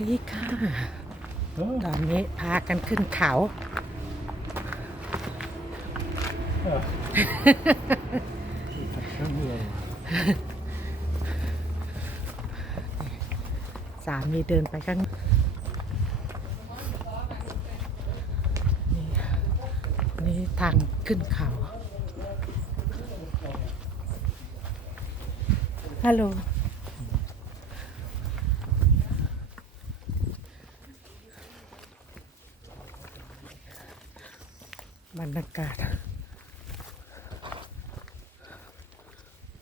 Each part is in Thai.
ดีค่ะ Ja, ตอนนี้พากันขึ้นเขา ja. Jag kan göra. สามีเดินไปข้างนี่นี่ทางขึ้นเขา ฮัลโหล บรรยากาศ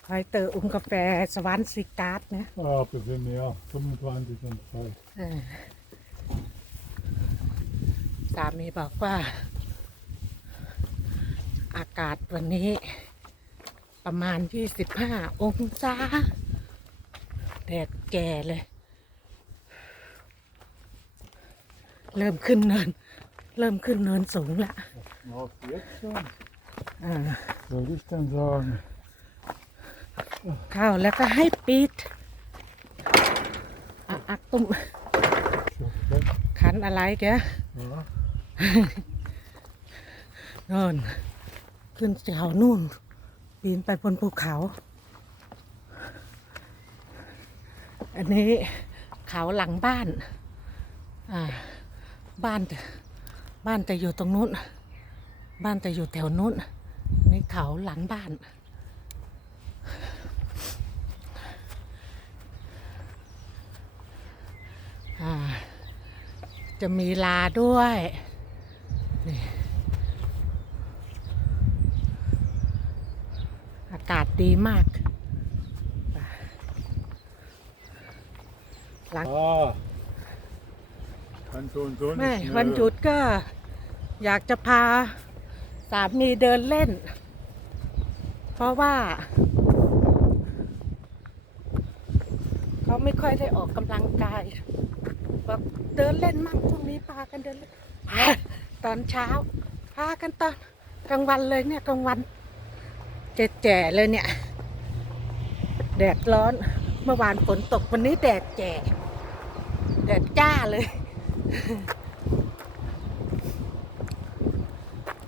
ไฟเตอร์อุ้มกาแฟสวรรค์ซิการ์ดนะ Ja, precis. Ja, 25 cent per. เออสามีบอกว่า อากาศวันนี้ ประมาณ 25 องศาแดดแก่เลย เริ่มขึ้นเนิน เริ่มขึ้นเนินสูงละ Ja, jetzt schon. อ่า Soll ich denn sagen? เข้าแล้วก็ให้ปิดอะอักตุ้ม So, weg. ขันอะไรแก Ja. นอน ขึ้นเขานู่น ปีนไปบนภูเขา อันนี้เขาหลังบ้าน อ่า บ้านแต่บ้านแต่อยู่ตรงนู้น บ้านแต่อยู่แถวนู้นนี่เขาหลังบ้านอ่าจะมีลาด้วยนี่อากาศดีมากหลัง Ah. Kann so und so ไม่ nicht. ne? วันหยุดก็อยากจะพา สามีเดินเล่น เพราะว่า เขาไม่ค่อยได้ออกกำลังกายบอกเดินเล่นมั่งพรุ่งนี้พากันเดินเล่นตอนเช้าพากันตอนกลางวันเลยเนี่ยกลางวันแจ๋ๆเลยเนี่ย แดดร้อนเมื่อวานฝนตกวันนี้แดดแจ๋แดดจ้าเลย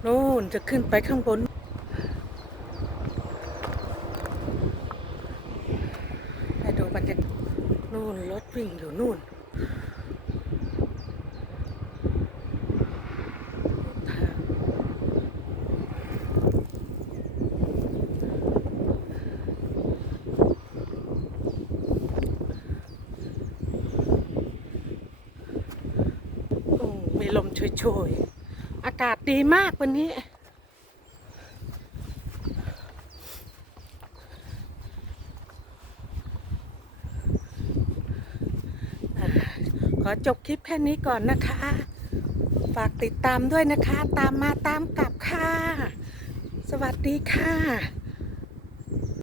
นู่นจะขึ้นไปข้างบนไปดูบรรยากาศนู่นรถวิ่งอยู่นู่นโอ้มีลมโชยๆ อากาศดีมากวันนี้ ขอจบคลิปแค่นี้ก่อนนะคะ ฝากติดตามด้วยนะคะ ตามมาตามกลับค่ะ สวัสดีค่ะ